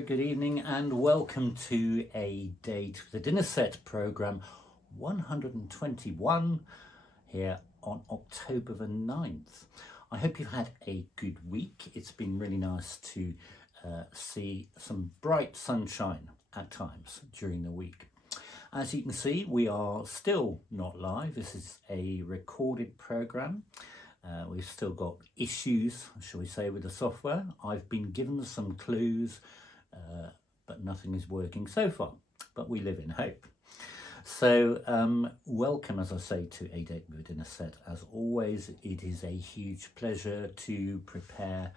very good evening and welcome to A Date with the Dinner Set programme 121 here on October the 9th. I hope you've had a good week. It's been really nice to see some bright sunshine at times during the week. As you can see, we are still not live. This is a recorded programme. We've still got issues, shall we say, with the software. I've been given some clues, but nothing is working so far. But we live in hope. So welcome, as I say, to A Date with a Dinner Set. As always, it is a huge pleasure to prepare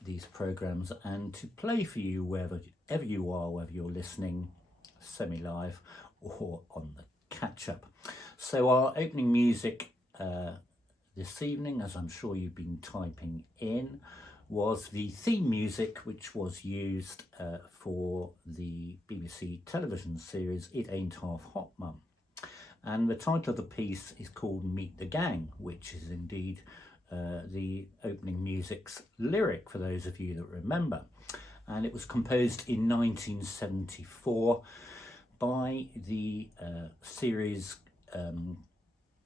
these programmes and to play for you wherever you are, whether you're listening semi-live or on the catch-up. So our opening music this evening, as I'm sure you've been typing in, was the theme music which was used for the BBC television series It Ain't Half Hot Mum. And the title of the piece is called Meet the Gang, which is indeed the opening music's lyric, for those of you that remember. And it was composed in 1974 by the series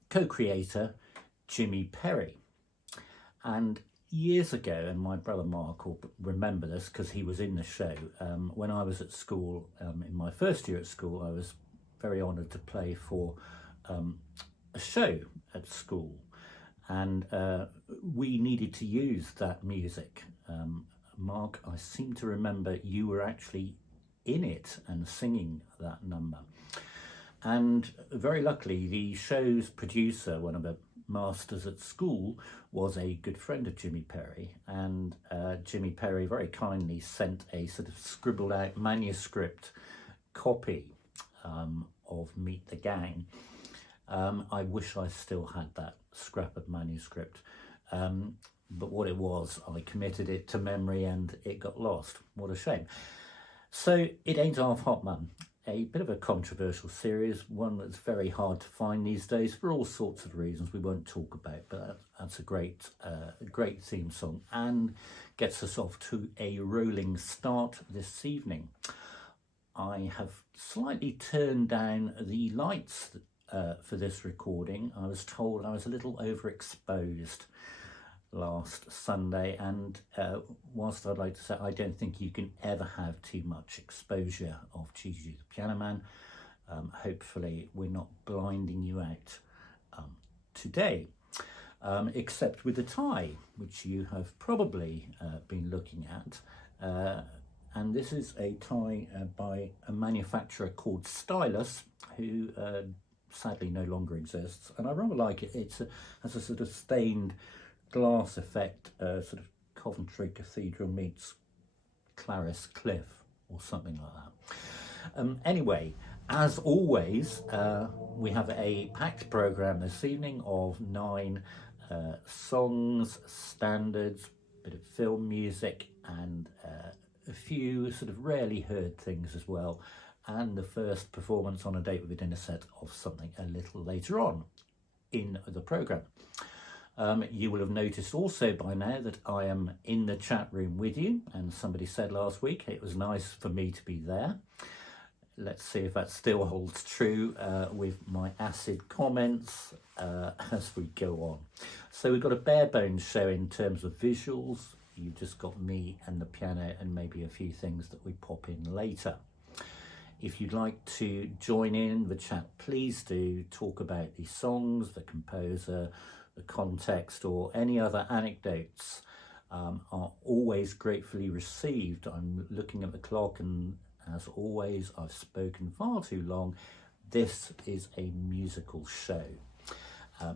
co-creator Jimmy Perry. And years ago, and my brother Mark will remember this because he was in the show, when I was at school, in my first year at school, I was very honoured to play for a show at school, and we needed to use that music. Mark, I seem to remember you were actually in it and singing that number. And very luckily, the show's producer, one of the masters at school, was a good friend of Jimmy Perry, and Jimmy Perry very kindly sent a sort of scribbled out manuscript copy of Meet the Gang. I wish I still had that scrap of manuscript, but what it was, I committed it to memory and it got lost. What a shame. So It Ain't Half Hot Mum, a bit of a controversial series, one that's very hard to find these days for all sorts of reasons we won't talk about, but that's a great theme song and gets us off to a rolling start this evening. I have slightly turned down the lights for this recording. I was told I was a little overexposed last Sunday, and whilst I'd like to say I don't think you can ever have too much exposure of Gigi the Piano Man, hopefully we're not blinding you out today, except with the tie, which you have probably been looking at, and this is a tie by a manufacturer called Stylus, who sadly no longer exists, and I rather like it. It has a sort of stained glass effect, sort of Coventry Cathedral meets Clarice Cliff or something like that. Anyway, as always, we have a packed programme this evening of 9 songs, standards, a bit of film music, and a few sort of rarely heard things as well, and the first performance on A Date with a Dinner Set of something a little later on in the programme. You will have noticed also by now that I am in the chat room with you, and somebody said last week it was nice for me to be there. Let's see if that still holds true with my acid comments as we go on. So we've got a bare bones show in terms of visuals. You've just got me and the piano and maybe a few things that we pop in later. If you'd like to join in the chat, please do talk about the songs, the composer, the context, or any other anecdotes are always gratefully received. I'm looking at the clock, and as always, I've spoken far too long. This is a musical show.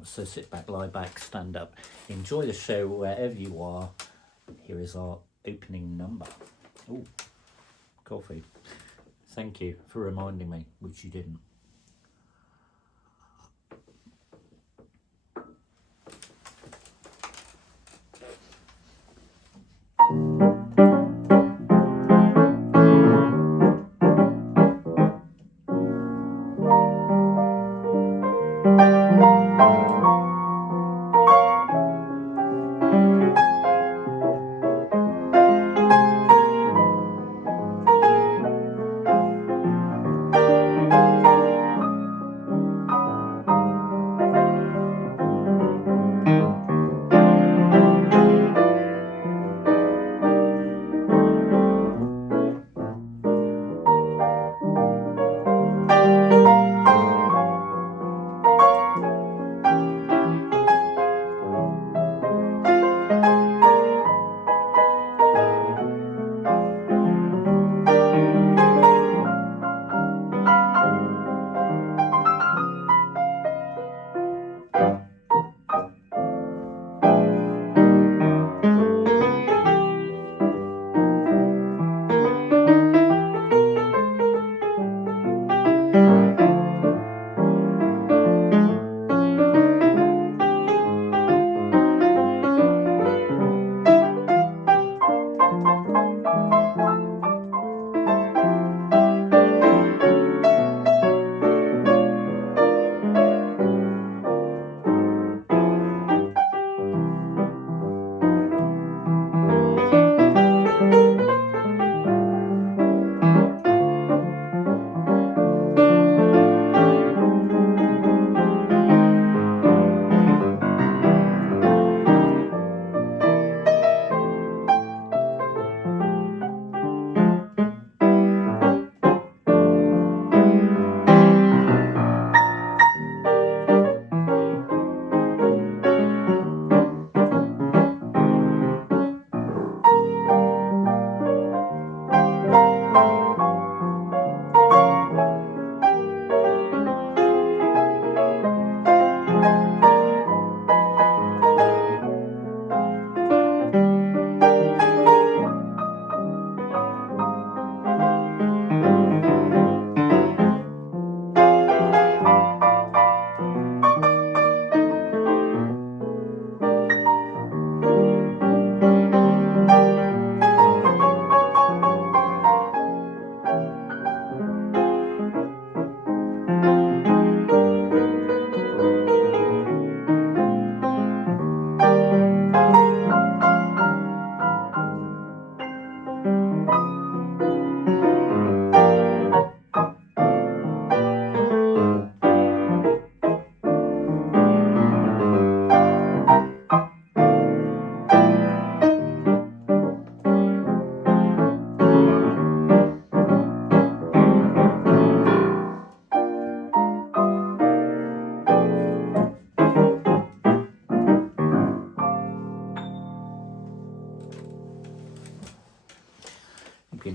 So sit back, lie back, stand up, enjoy the show wherever you are. Here is our opening number. Oh, coffee. Thank you for reminding me, which you didn't.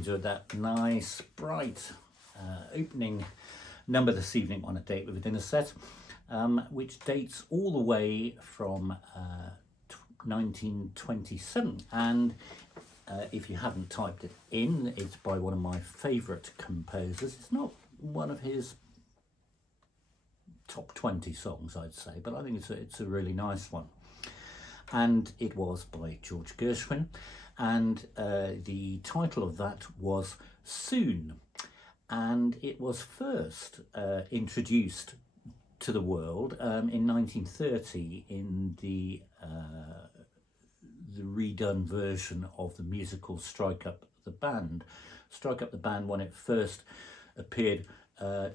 enjoyed that nice, bright opening number this evening on A Date with a Dinner Set, which dates all the way from 1927. And if you haven't typed it in, it's by one of my favourite composers. It's not one of his top 20 songs, I'd say, but I think it's a really nice one. And it was by George Gershwin, and the title of that was Soon, and it was first introduced to the world in 1930 in the redone version of the musical Strike Up the Band. Strike Up the Band, when it first appeared,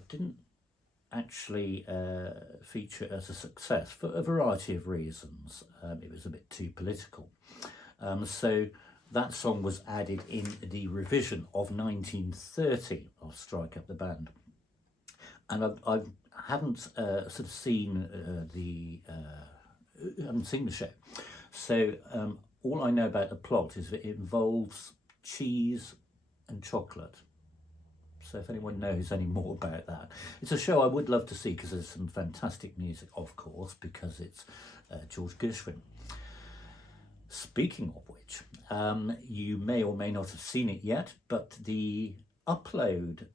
didn't actually feature as a success for a variety of reasons. It was a bit too political. So that song was added in the revision of 1930 of Strike Up the Band. And I haven't sort of seen haven't seen the show. So all I know about the plot is that it involves cheese and chocolate. So if anyone knows any more about that, it's a show I would love to see, because there's some fantastic music, of course, because it's George Gershwin. Speaking of which, you may or may not have seen it yet, but the upload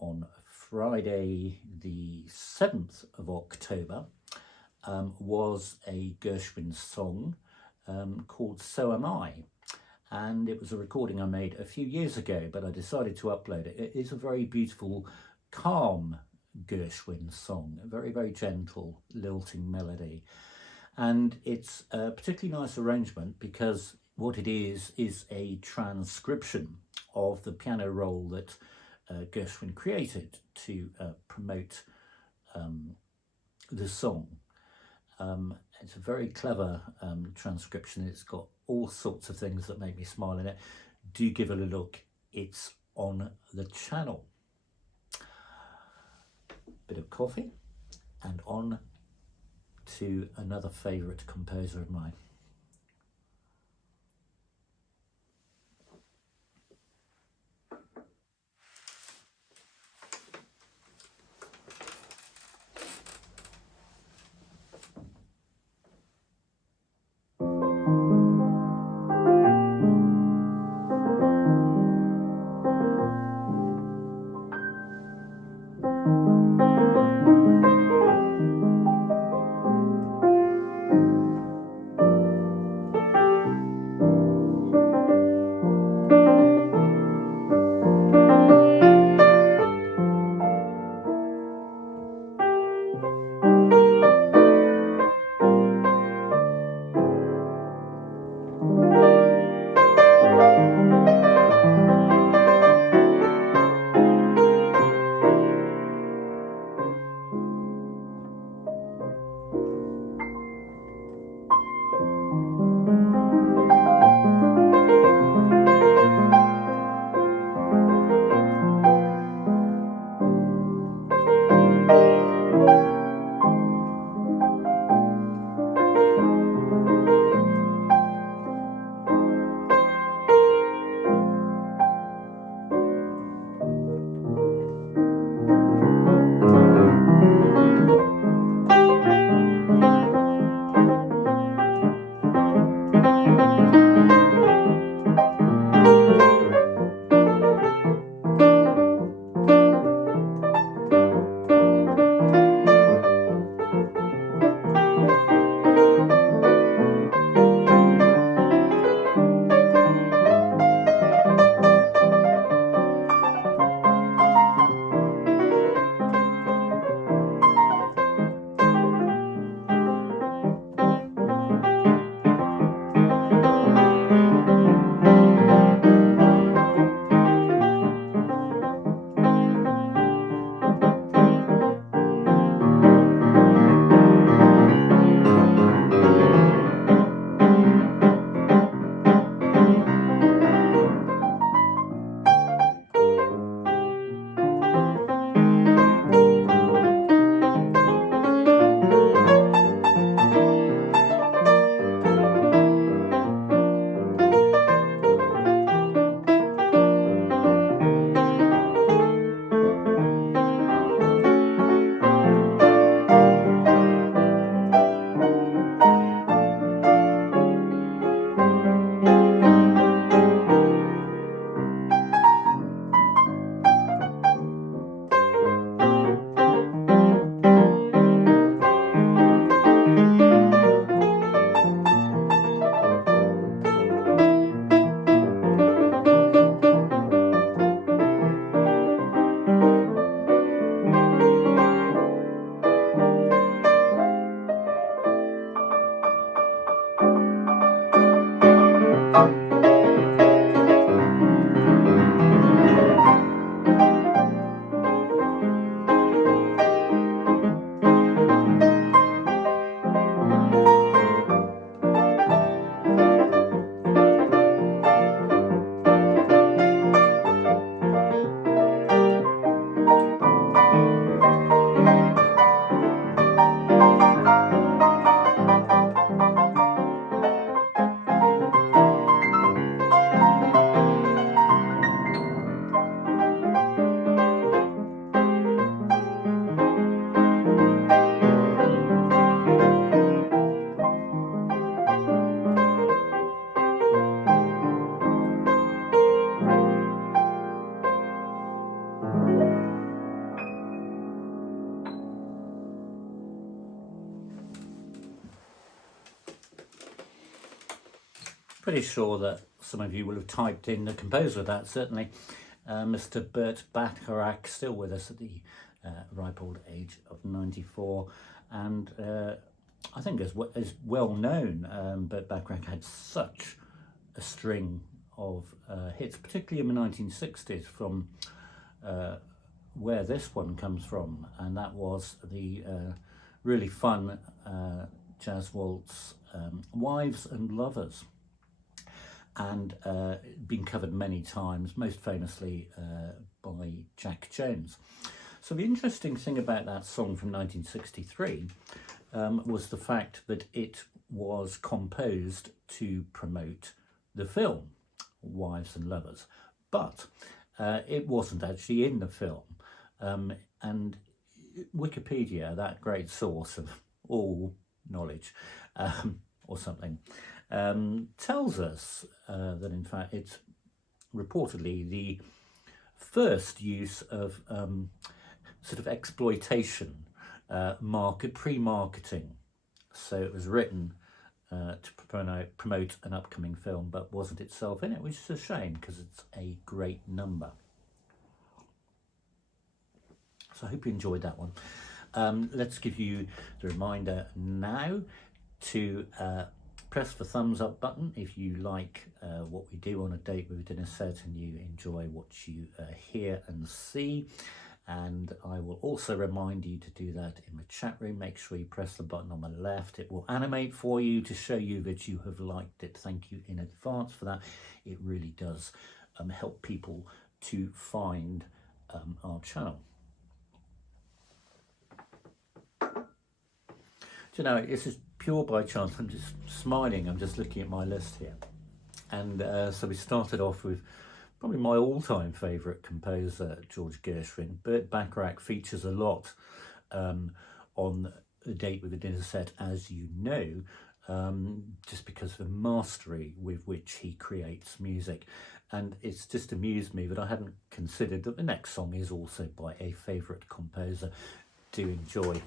on Friday the 7th of October was a Gershwin song called So Am I. And it was a recording I made a few years ago, but I decided to upload it. It is a very beautiful, calm Gershwin song, a very, very gentle, lilting melody. And it's a particularly nice arrangement, because what it is a transcription of the piano roll that Gershwin created to promote the song. It's a very clever transcription. It's got all sorts of things that make me smile in it. Do give it a look. It's on the channel. Bit of coffee, and on to another favourite composer of mine. pretty sure that some of you will have typed in the composer of that, certainly. Mr. Burt Bacharach, still with us at the ripe old age of 94, and I think as well known, Burt Bacharach had such a string of hits, particularly in the 1960s, from where this one comes from, and that was the really fun jazz waltz, Wives and Lovers, and been covered many times, most famously by Jack Jones. So the interesting thing about that song from 1963 was the fact that it was composed to promote the film Wives and Lovers, but it wasn't actually in the film, and Wikipedia, that great source of all knowledge or something, tells us that in fact it's reportedly the first use of sort of exploitation, pre-marketing. So it was written to promote an upcoming film, but wasn't itself in it, which is a shame because it's a great number. So I hope you enjoyed that one. Let's give you the reminder now to press the thumbs up button if you like what we do on A Date with a Dinner Set and you enjoy what you hear and see. And I will also remind you to do that in the chat room. Make sure you press the button on the left. It will animate for you to show you that you have liked it. Thank you in advance for that. It really does help people to find our channel. Do you know, this is pure by chance. I'm just smiling. I'm just looking at my list here. And so we started off with probably my all-time favourite composer, George Gershwin. Burt Bacharach features a lot on A Date with a Dinner Set, as you know, just because of the mastery with which he creates music. And it's just amused me that I hadn't considered that the next song is also by a favourite composer. Do enjoy.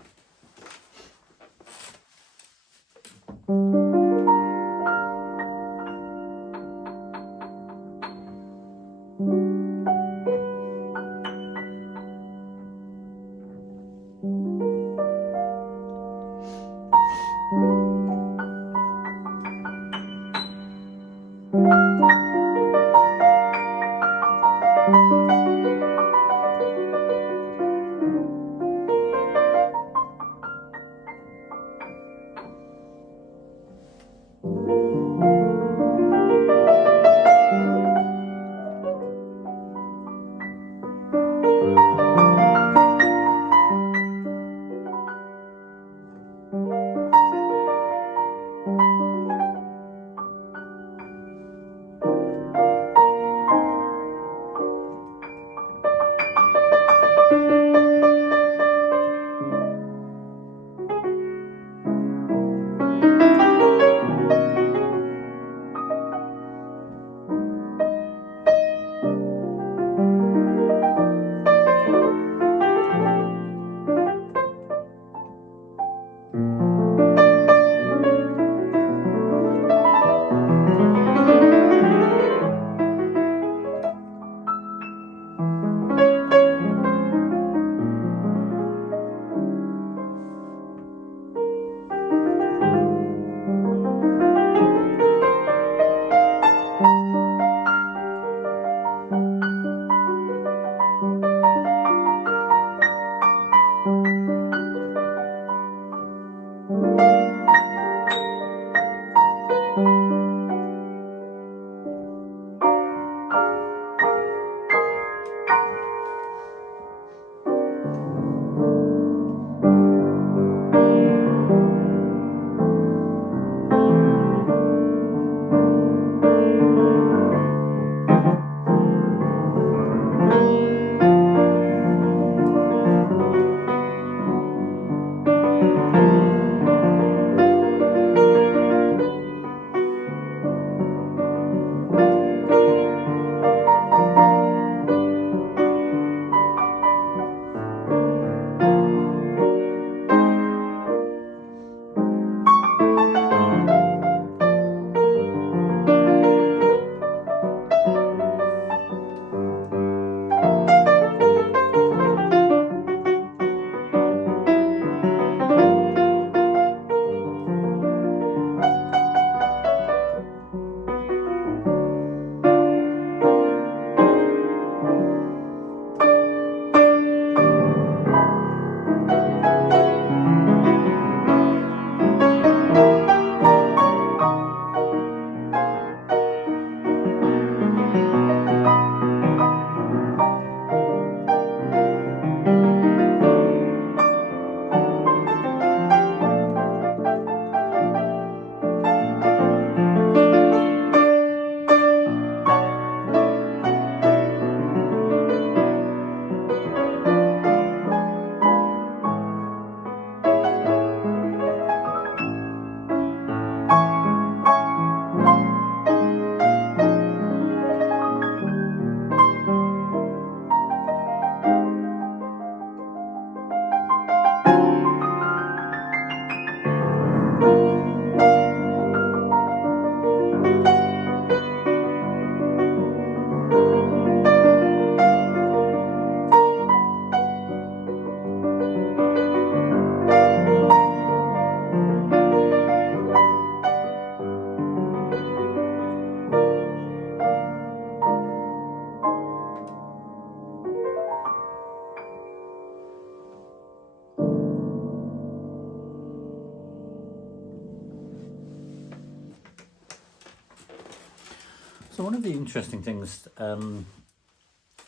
So one of the interesting things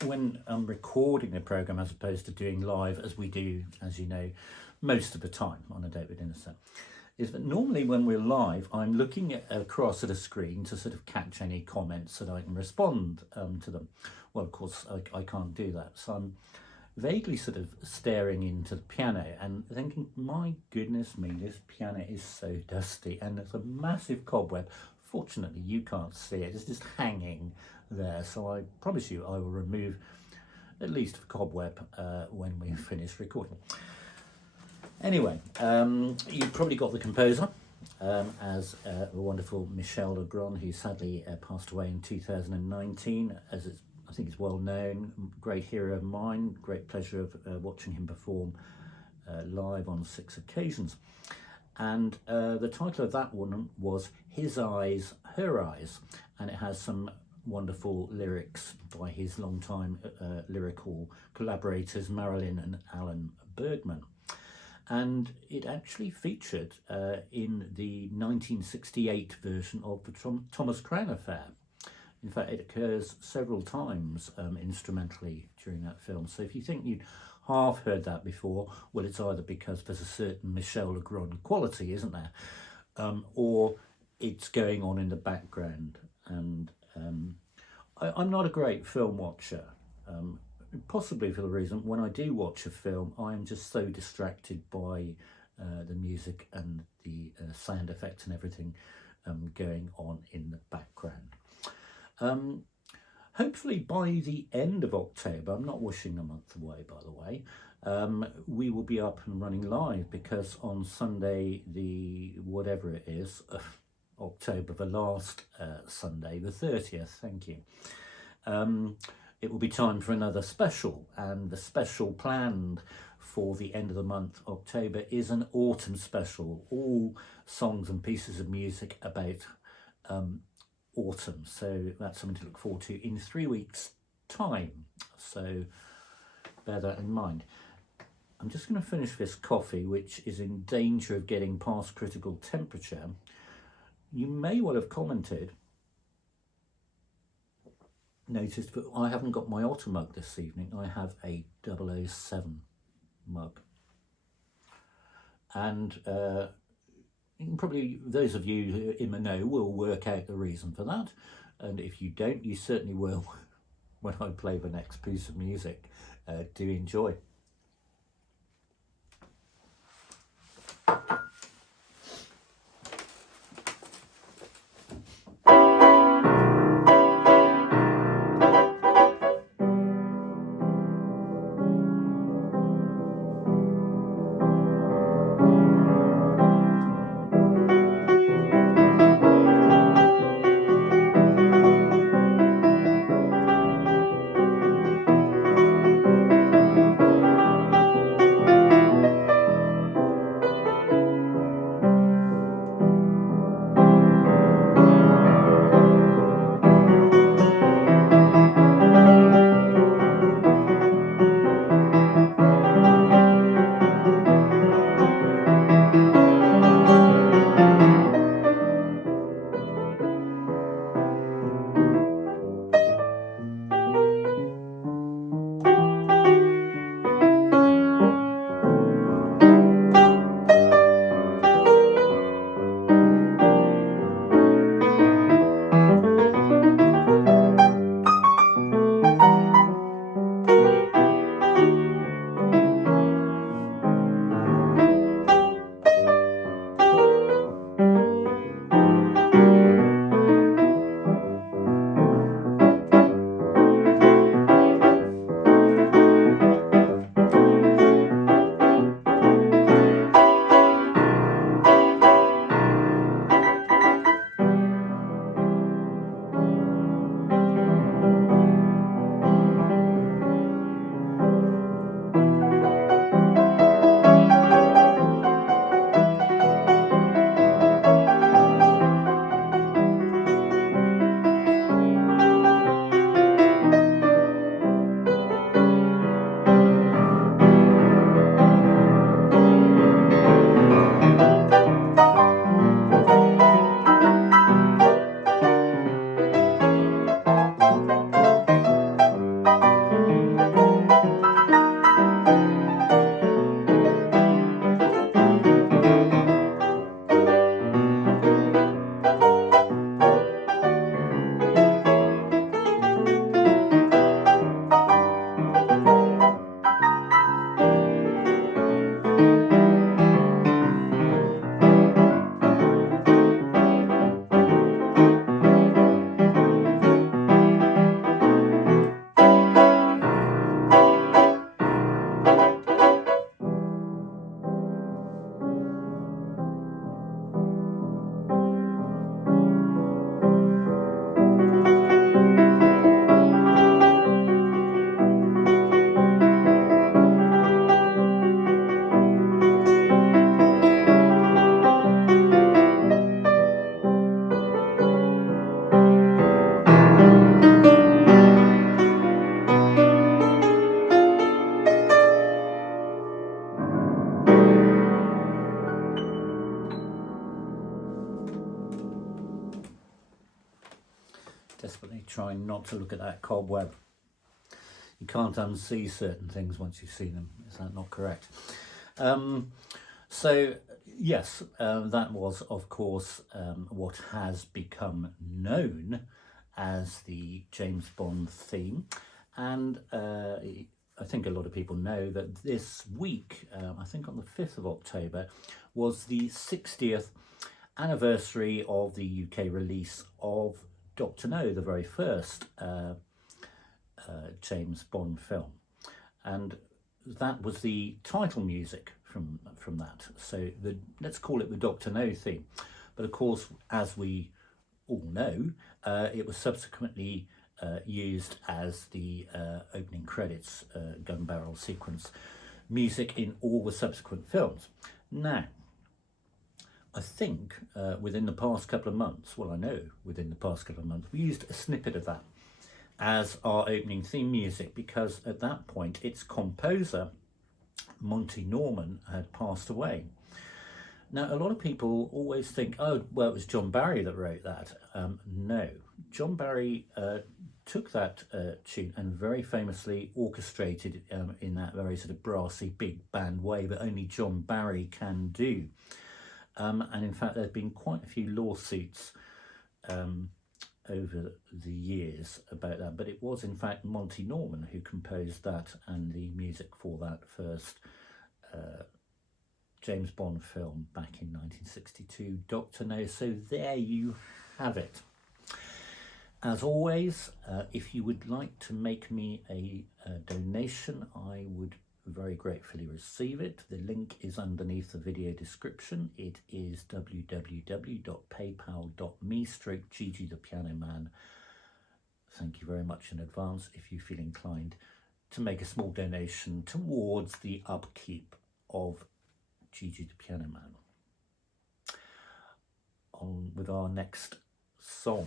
when I'm recording a program as opposed to doing live, as we do, as you know, most of the time on A Date with Innocent, is that normally when we're live, I'm looking across at a screen to sort of catch any comments so that I can respond to them. Well, of course, I can't do that. So I'm vaguely sort of staring into the piano and thinking, my goodness me, this piano is so dusty and there's a massive cobweb. Fortunately, you can't see it. It's just hanging there. So I promise you I will remove at least the cobweb when we finish recording. Anyway, you've probably got the composer as the wonderful Michel Legrand, who sadly passed away in 2019, as I think it's well known, great hero of mine, great pleasure of watching him perform live on 6 occasions. And the title of that one was His Eyes, Her Eyes, and it has some wonderful lyrics by his longtime lyrical collaborators Marilyn and Alan Bergman. And it actually featured in the 1968 version of the Thomas Crown Affair. In fact, it occurs several times instrumentally during that film. So if you think you'd half heard that before, well, it's either because there's a certain Michel Legrand quality, isn't there? Or it's going on in the background. And I'm not a great film watcher. Possibly for the reason when I do watch a film, I'm just so distracted by the music and the sound effects and everything going on in the background. Hopefully by the end of October, I'm not wishing a month away by the way, we will be up and running live, because on Sunday, the whatever it is, October, the last Sunday, the 30th, thank you, it will be time for another special, and the special planned for the end of the month, October, is an autumn special, all songs and pieces of music about autumn. So that's something to look forward to in 3 weeks' time. So bear that in mind. I'm just going to finish this coffee, which is in danger of getting past critical temperature. You may well have noticed that I haven't got my otter mug this evening. I have a 007 mug. And you can probably, those of you in the know will work out the reason for that. And if you don't, you certainly will when I play the next piece of music. Do enjoy. trying not to look at that cobweb. You can't unsee certain things once you see them. Is that not correct? So yes, that was of course what has become known as the James Bond theme, and I think a lot of people know that this week, I think on the 5th of October, was the 60th anniversary of the UK release of Dr. No, the very first James Bond film, and that was the title music from that. So let's call it the Dr. No theme. But of course, as we all know, it was subsequently used as the opening credits gun barrel sequence music in all the subsequent films. Now, I think within the past couple of months, well, I know within the past couple of months, we used a snippet of that as our opening theme music, because at that point its composer Monty Norman had passed away. Now, a lot of people always think, oh, well, it was John Barry that wrote that. No, John Barry took that tune and very famously orchestrated in that very sort of brassy big band way that only John Barry can do. And in fact, there have been quite a few lawsuits over the years about that, but it was in fact Monty Norman who composed that and the music for that first James Bond film back in 1962, Dr. No. So there you have it. As always, if you would like to make me a donation, I would very gratefully receive it. The link is underneath the video description. It is www.paypal.me/Gigi the Piano Man. Thank you very much in advance if you feel inclined to make a small donation towards the upkeep of Gigi the Piano Man. On with our next song.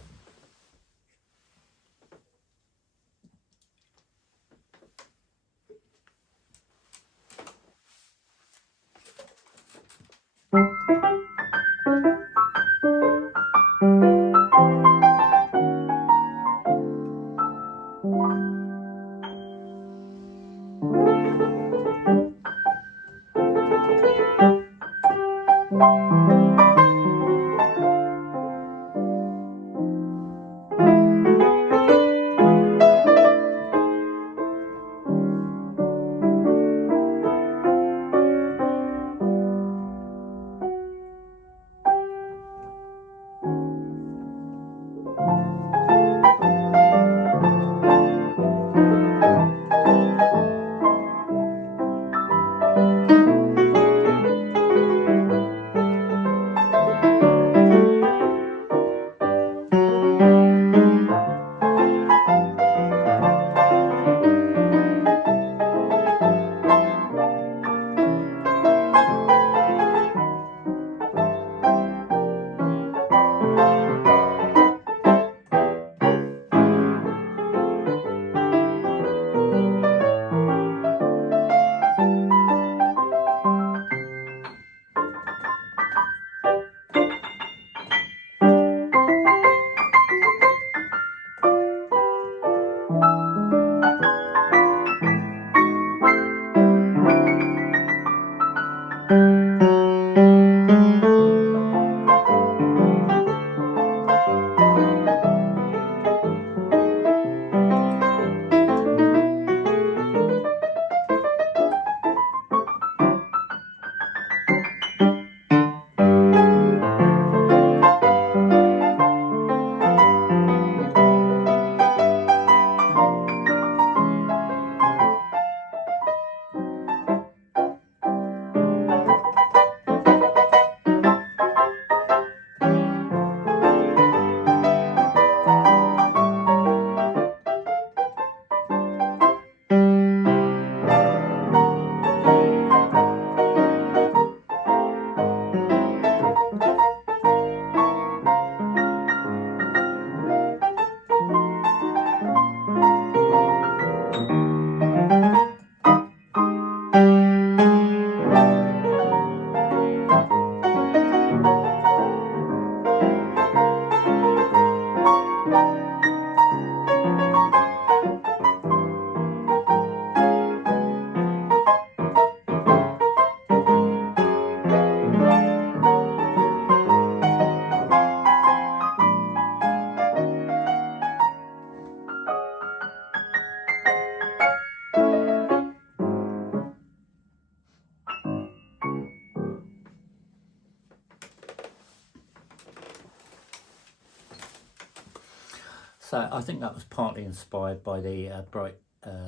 So I think that was partly inspired by the bright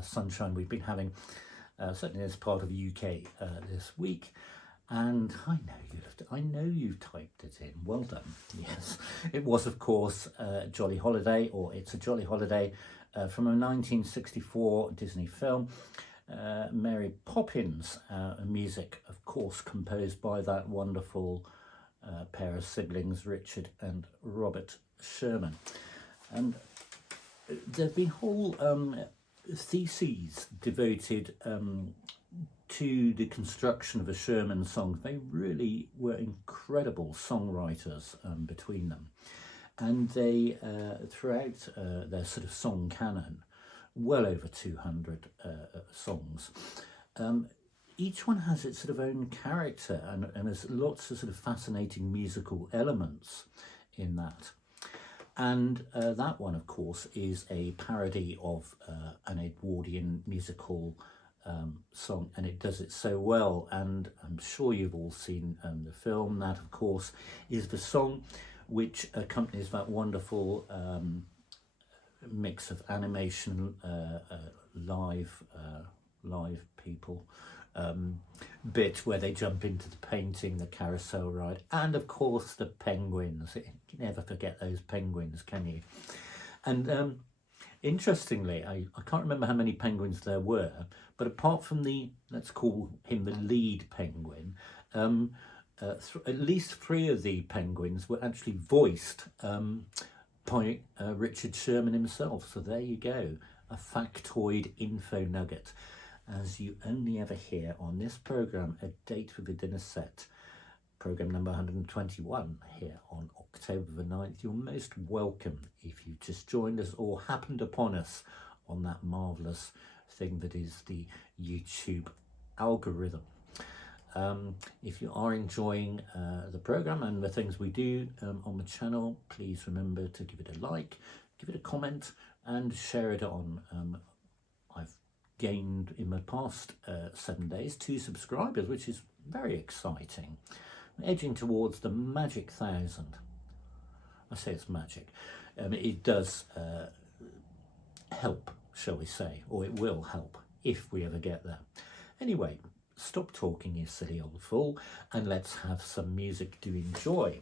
sunshine we've been having, certainly as part of the UK this week. And I know you've typed it in. Well done. Yes, it was, of course, Jolly Holiday, or It's a Jolly Holiday, from a 1964 Disney film. Mary Poppins, music, of course, composed by that wonderful pair of siblings, Richard and Robert Sherman. And there have been whole theses devoted to the construction of the Sherman songs. They really were incredible songwriters between them. And they, throughout their sort of song canon, well over 200 songs. Each one has its sort of own character, and there's lots of sort of fascinating musical elements in that. And that one, of course, is a parody of an Edwardian musical song, and it does it so well. And I'm sure you've all seen the film. That, of course, is the song which accompanies that wonderful mix of animation, live people bit where they jump into the painting, the carousel ride, and of course the penguins. You never forget those penguins, can you? And interestingly, I can't remember how many penguins there were, but apart from let's call him the lead penguin, at least 3 of the penguins were actually voiced by Richard Sherman himself. So there you go, a factoid info nugget, as you only ever hear on this programme, A Date with the Dinner Set, programme number 121, here on October the 9th. You're most welcome if you've just joined us or happened upon us on that marvellous thing that is the YouTube algorithm. If you are enjoying the programme and the things we do on the channel, please remember to give it a like, give it a comment, and share it on. I've gained in the past 7 days 2 subscribers, which is very exciting. I'm edging towards the magic 1,000. I say it's magic. It does help, shall we say, or it will help if we ever get there. Anyway, stop talking, you silly old fool, and let's have some music to enjoy.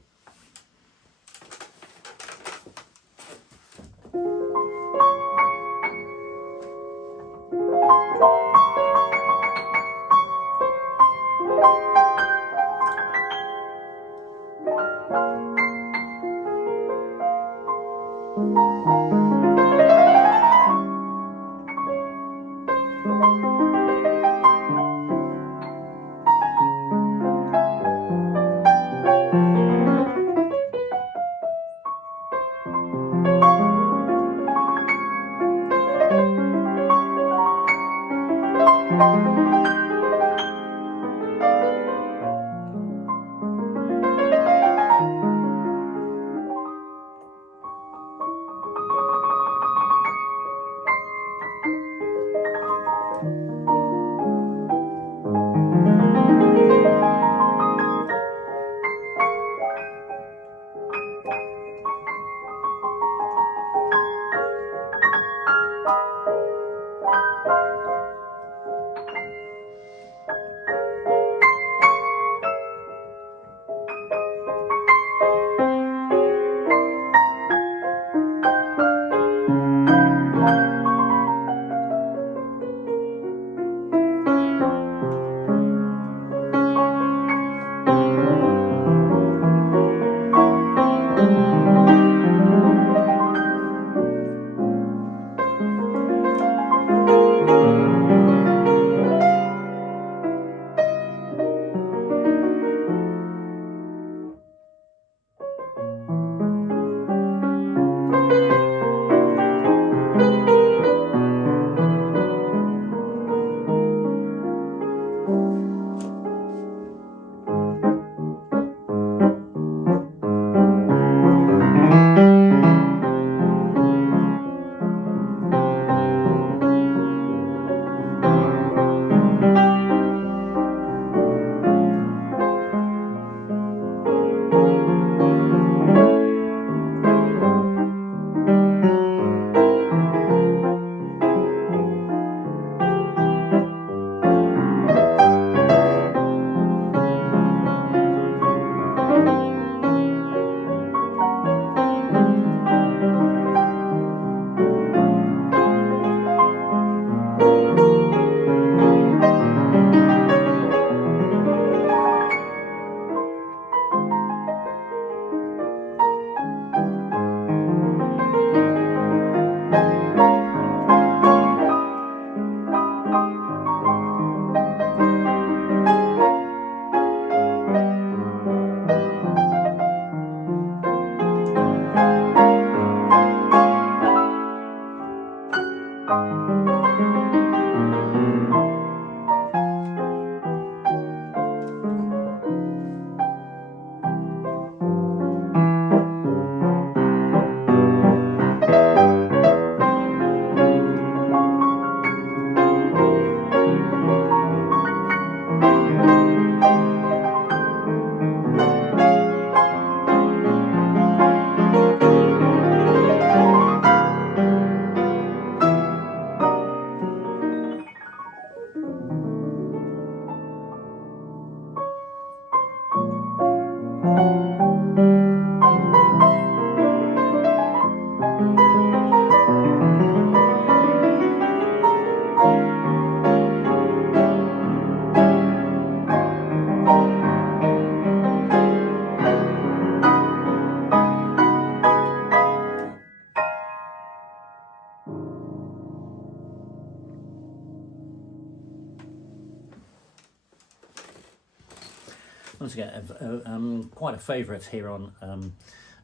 Once again, quite a favourite here on A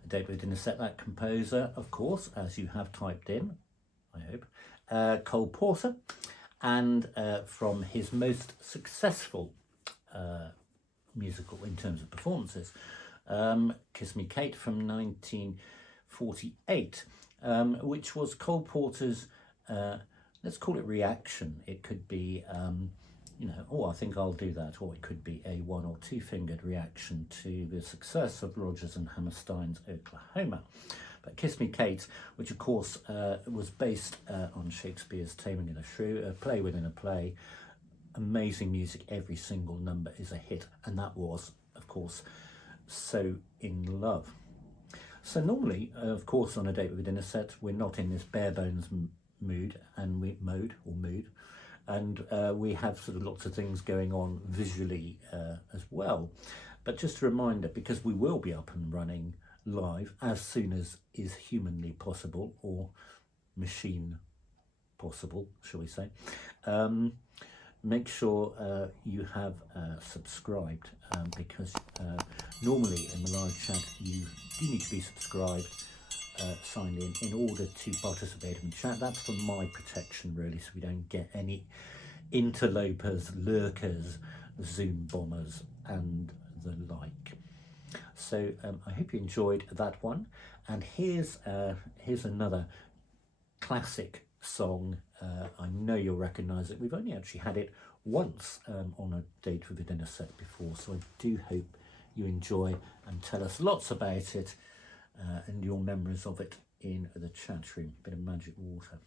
Date with Dinner Set. That composer, of course, as you have typed in, I hope, Cole Porter, and from his most successful musical in terms of performances, Kiss Me Kate from 1948, which was Cole Porter's, let's call it reaction. It could be, you know, oh, I think I'll do that, or it could be a one or two fingered reaction to the success of Rodgers and Hammerstein's Oklahoma. But Kiss Me Kate, which of course was based on Shakespeare's Taming of the Shrew, a play within a play, amazing music, every single number is a hit, and that was, of course, So in Love. So normally, of course, on A Date with a Dinner Set, we're not in this bare bones mood, and we have sort of lots of things going on visually as well. But just a reminder, because we will be up and running live as soon as is humanly possible, or machine possible, shall we say. Make sure you have subscribed, because normally in the live chat you do need to be subscribed, signed in order to participate in the chat. That's for my protection, really, so we don't get any interlopers, lurkers, Zoom bombers and the like. So I hope you enjoyed that one, and here's another classic song. I know you'll recognise it. We've only actually had it once on A Date with a Dinner Set before, so I do hope you enjoy and tell us lots about it and your memories of it in the chat room. Bit of magic water.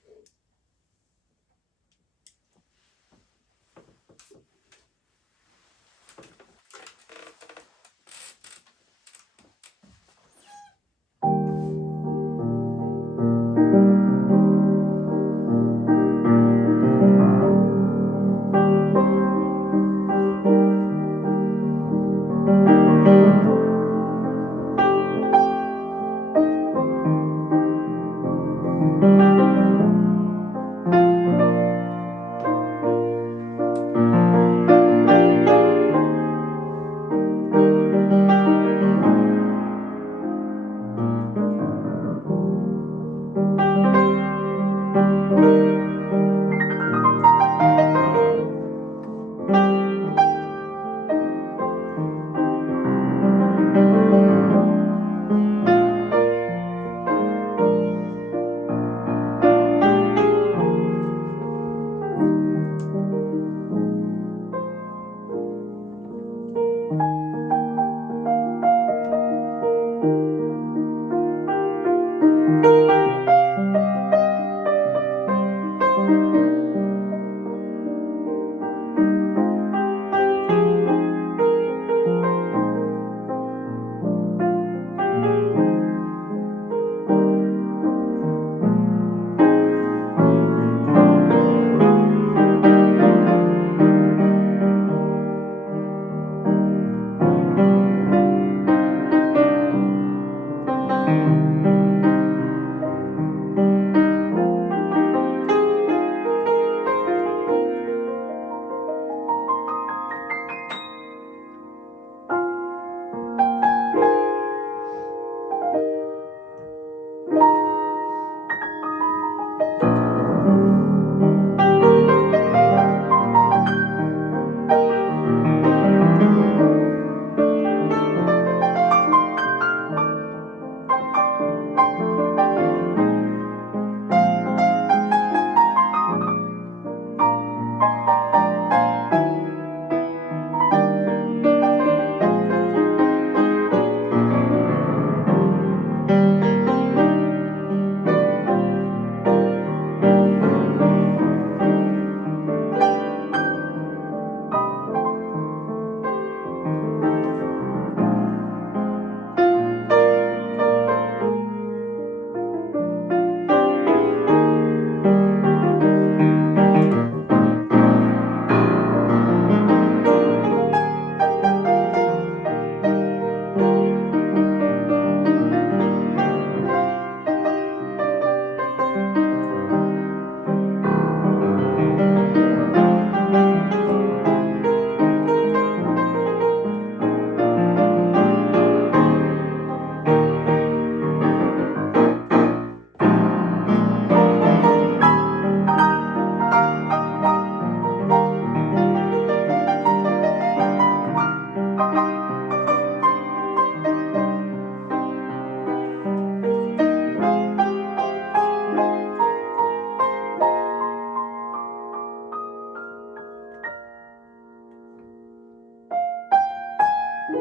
So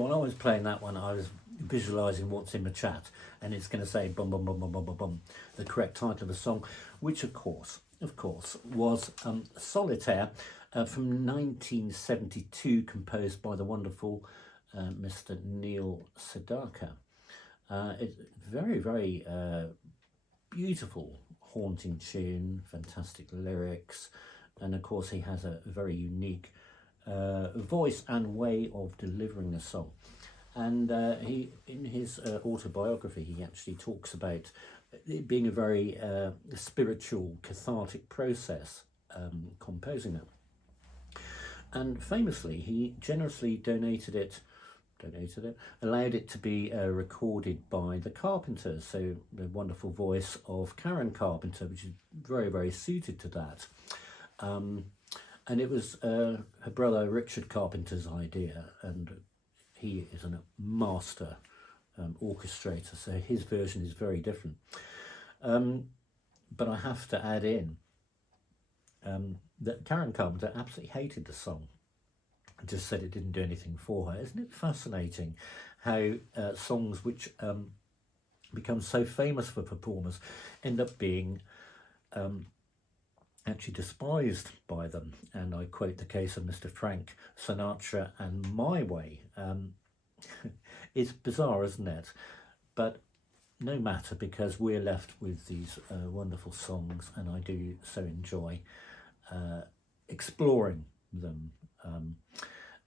when I was playing that one, I was visualising what's in the chat, and it's going to say bum bum bum bum bum bum bum, the correct title of the song, which of course was Solitaire from 1972, composed by the wonderful Mr. Neil Sedaka. It's very beautiful, haunting tune, fantastic lyrics, and of course he has a very unique voice and way of delivering the song. And he, in his autobiography, he actually talks about it being a very spiritual, cathartic process, composing it. And famously, he generously allowed it to be recorded by the Carpenters, so the wonderful voice of Karen Carpenter, which is very suited to that. And it was her brother Richard Carpenter's idea, and he is a master orchestrator, so his version is very different. But I have to add in that Karen Carpenter absolutely hated the song, just said it didn't do anything for her. Isn't it fascinating how songs which become so famous for performers end up being actually despised by them? And I quote the case of Mr. Frank Sinatra and My Way. It's bizarre, isn't it? But no matter, because we're left with these wonderful songs, and I do so enjoy exploring them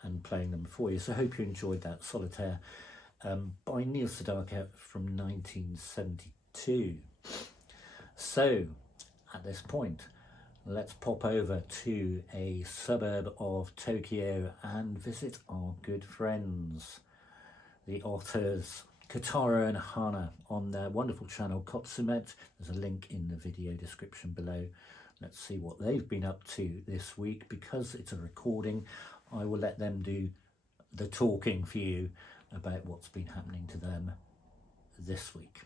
and playing them for you. So I hope you enjoyed that Solitaire by Neil Sedaka from 1972. So at this point, let's pop over to a suburb of Tokyo and visit our good friends, the otters, Kotaro and Hana, on their wonderful channel Kotsumet. There's a link in the video description below. Let's see what they've been up to this week. Because it's a recording, I will let them do the talking for you about what's been happening to them this week.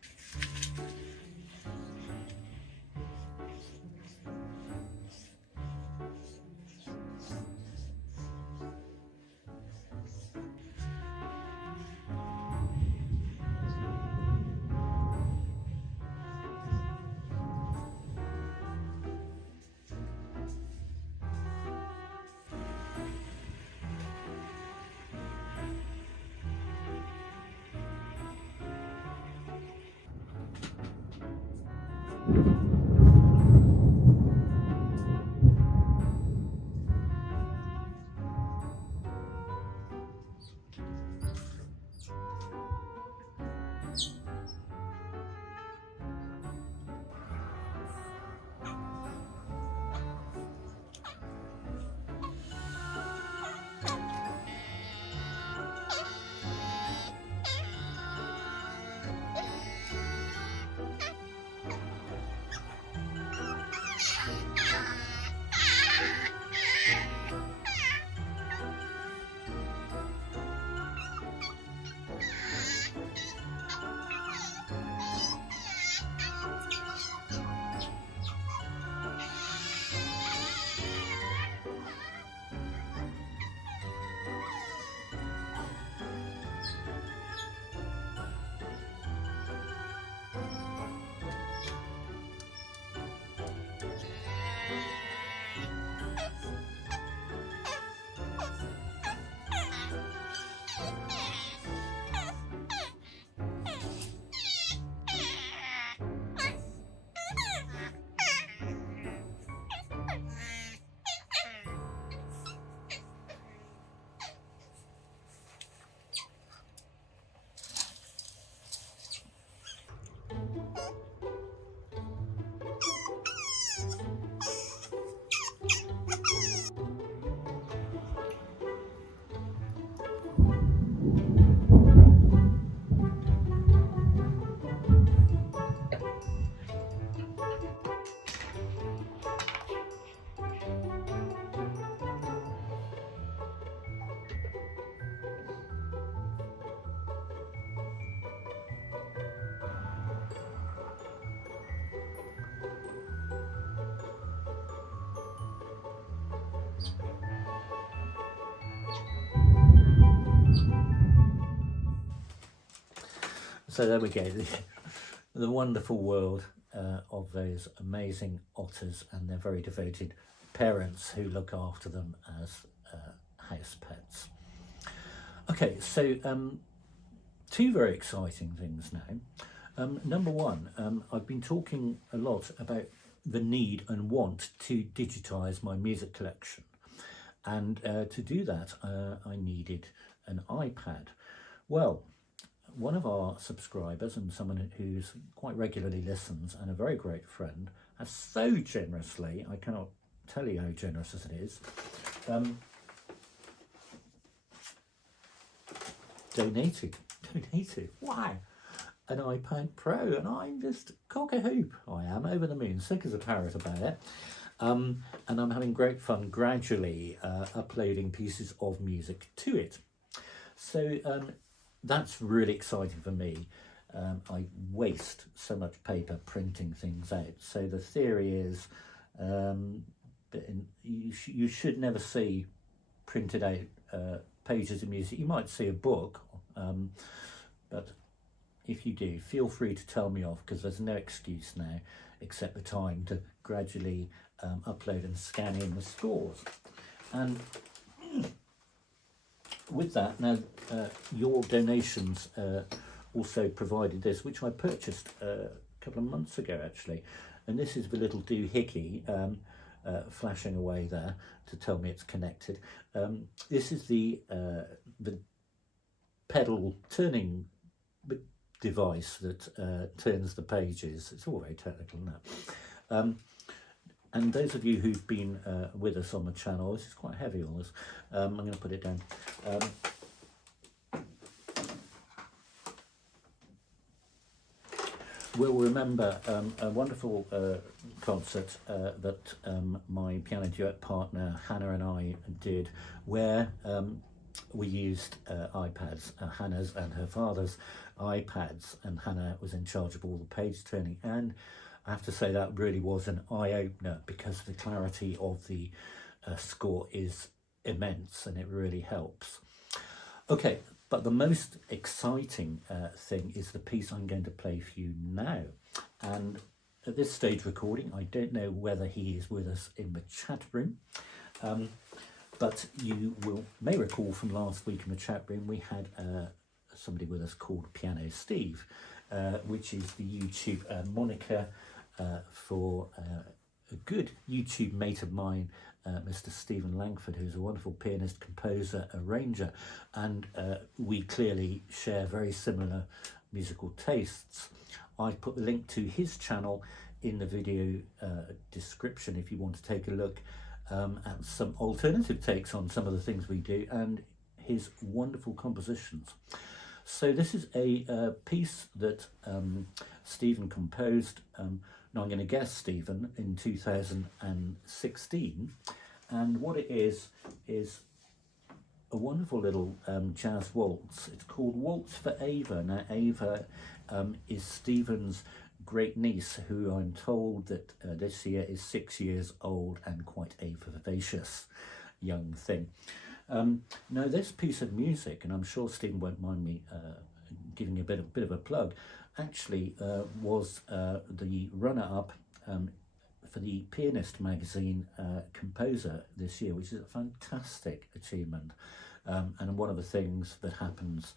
So there we go, the wonderful world of those amazing otters and their very devoted parents who look after them as house pets. Okay, so two very exciting things now. Number one, I've been talking a lot about the need and want to digitise my music collection. And to do that, I needed an iPad. Well, one of our subscribers and someone who's quite regularly listens and a very great friend has so generously, I cannot tell you how generous it is, donated, wow, an iPad Pro, and I'm just cock-a-hoop. I am over the moon, sick as a parrot about it. And I'm having great fun gradually uploading pieces of music to it. So that's really exciting for me. I waste so much paper printing things out. So the theory is you should never see printed out pages of music. You might see a book, but if you do, feel free to tell me off, because there's no excuse now except the time to gradually upload and scan in the scores. And with that, now your donations also provided this, which I purchased a couple of months ago actually, and this is the little doohickey flashing away there to tell me it's connected. This is the pedal turning device that turns the pages. It's all very technical now. And those of you who've been with us on the channel, this is quite heavy on us. I'm going to put it down. We'll remember a wonderful concert that my piano duet partner Hannah and I did, where we used iPads, Hannah's and her father's iPads, and Hannah was in charge of all the page turning, and I have to say that really was an eye-opener, because the clarity of the score is immense and it really helps. Okay, but the most exciting thing is the piece I'm going to play for you now. And at this stage recording, I don't know whether he is with us in the chat room, but you may recall from last week in the chat room we had somebody with us called Piano Steve, which is the YouTube moniker for a good YouTube mate of mine, Mr. Stephen Langford, who's a wonderful pianist, composer, arranger, and we clearly share very similar musical tastes. I put the link to his channel in the video description if you want to take a look at some alternative takes on some of the things we do and his wonderful compositions. So this is a piece that Stephen composed, now I'm going to guess, Stephen, in 2016, and what it is a wonderful little jazz waltz. It's called Waltz for Ava. Now Ava is Stephen's great niece, who I'm told that this year is 6 years old and quite a vivacious young thing. Now this piece of music, and I'm sure Stephen won't mind me giving a bit of a plug, actually was the runner-up for the Pianist magazine composer this year, which is a fantastic achievement, and one of the things that happens,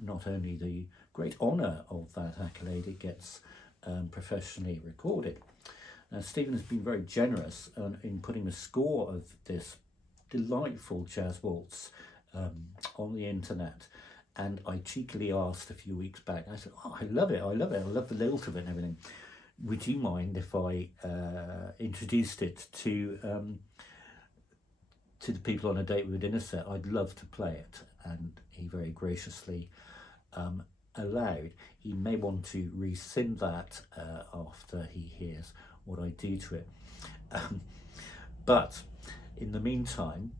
not only the great honour of that accolade, it gets professionally recorded. Now Stephen has been very generous in putting the score of this delightful jazz waltz on the internet, and I cheekily asked a few weeks back, I said, oh, I love it, I love the lilt of it and everything. Would you mind if I introduced it to the people on A Date with a Dinner Set? I'd love to play it. And he very graciously allowed. He may want to rescind that after he hears what I do to it. But in the meantime,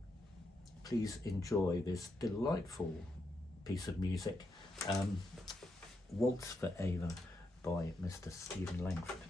please enjoy this delightful piece of music, Waltz for Ava by Mr. Stephen Langford.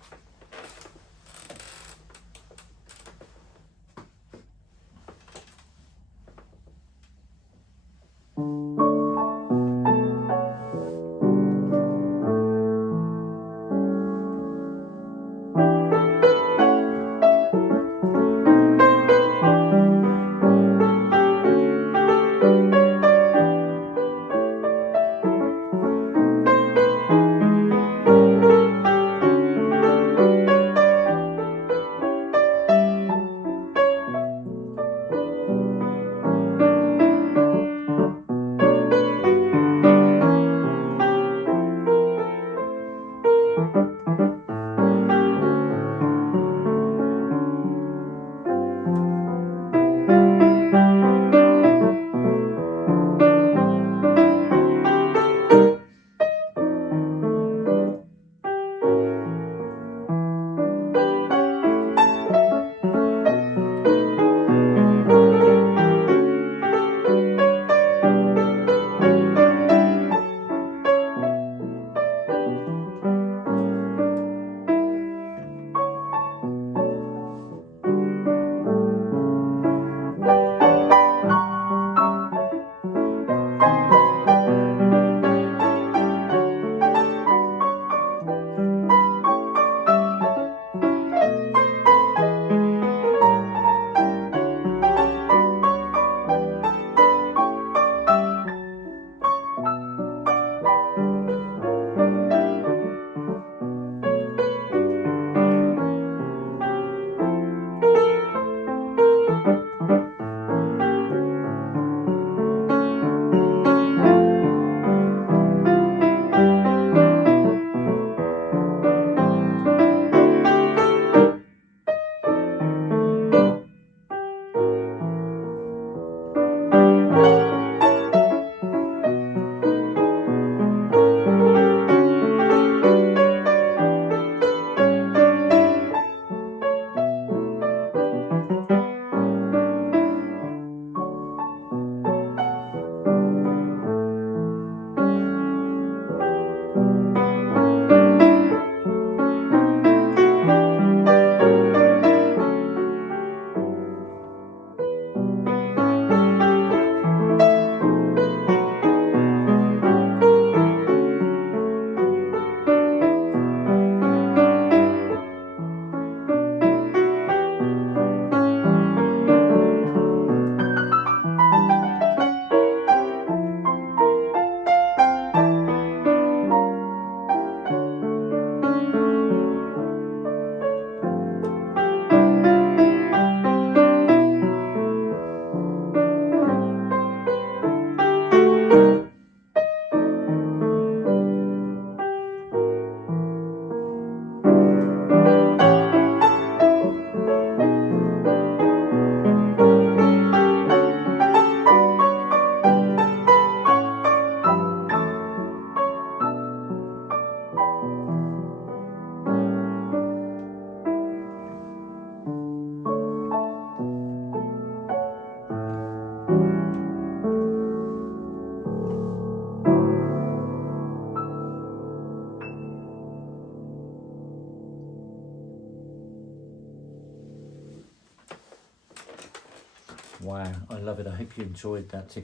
Wow, I love it. I hope you enjoyed that too.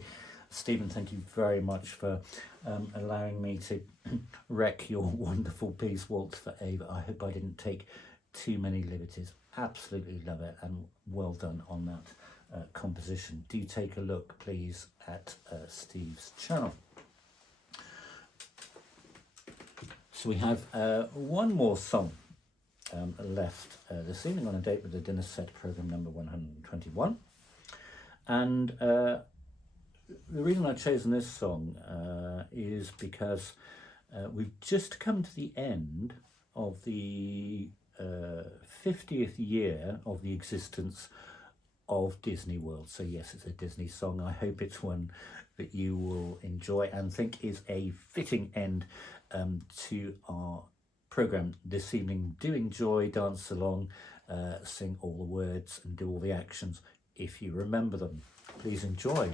Stephen, thank you very much for allowing me to wreck your wonderful piece, Waltz for Ava. I hope I didn't take too many liberties. Absolutely love it, and well done on that composition. Do take a look, please, at Steve's channel. So we have one more song left this evening on a date with the dinner set program number 121. And the reason I've chosen this song is because we've just come to the end of the 50th year of the existence of Disney World. So yes, it's a Disney song. I hope it's one that you will enjoy and think is a fitting end to our program this evening. Do enjoy, dance along, sing all the words and do all the actions if you remember them. Please enjoy.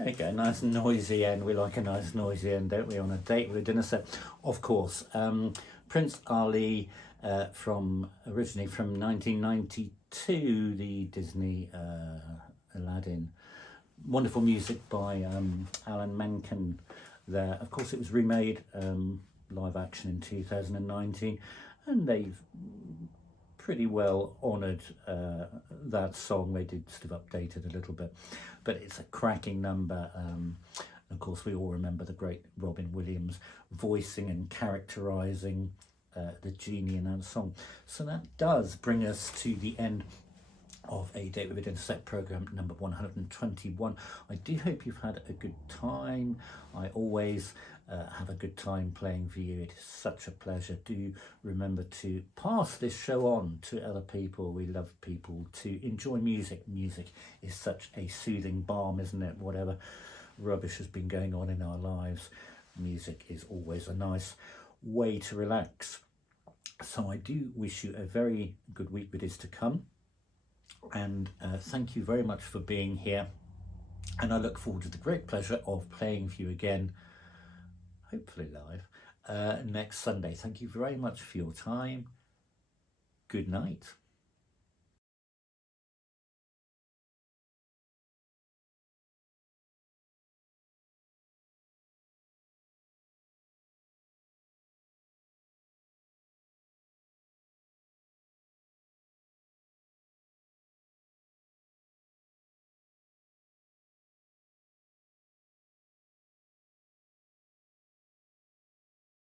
There we go, nice noisy end. We like a nice noisy end, don't we, on a date with a dinner set? Of course. Prince Ali, originally from 1992, the Disney Aladdin. Wonderful music by Alan Menken there. Of course, it was remade live action in 2019, and they've pretty well honoured that song. They did sort of update it a little bit, but it's a cracking number. Of course, we all remember the great Robin Williams voicing and characterising the genie in that song. So that does bring us to the end of A Date with a Dinner Set programme number 121. I do hope you've had a good time. I always have a good time playing for you. It is such a pleasure. Do remember to pass this show on to other people. We love people to enjoy music. Music is such a soothing balm, isn't it? Whatever rubbish has been going on in our lives, music is always a nice way to relax. So I do wish you a very good week that is to come. And thank you very much for being here. And I look forward to the great pleasure of playing for you again, hopefully live, next Sunday. Thank you very much for your time. Good night.